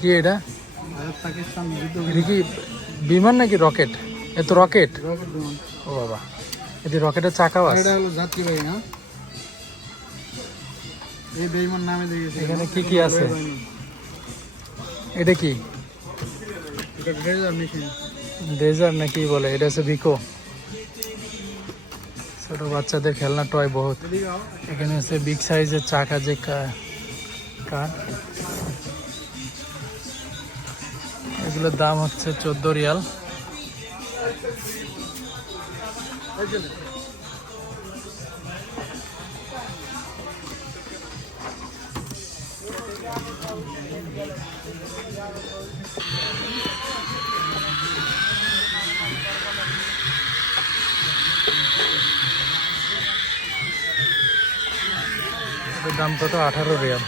কি এটা? ভারত পাকিস্তান যুদ্ধ এটা কি বিমান নাকি রকেট? এ তো রকেট। রকেট বিমান। ও বাবা, এতে রকেটের চাকাও আছে। এটা হলো যাত্রীবাহী না? এই বেইমান নামে দিয়েছে। এখানে কি কি আছে? এটা কি? এটা ড্রেজার মেশিন। ডেজার নাকি বলে? এটা হচ্ছে ভিকো। ছোট বাচ্চাদের খেলনা টয় বহুত। এখানে হচ্ছে বিগ সাইজের চাকা যে কার, এগুলোর দাম হচ্ছে 14 রিয়াল। এটার দাম কত? 18 রিয়াল।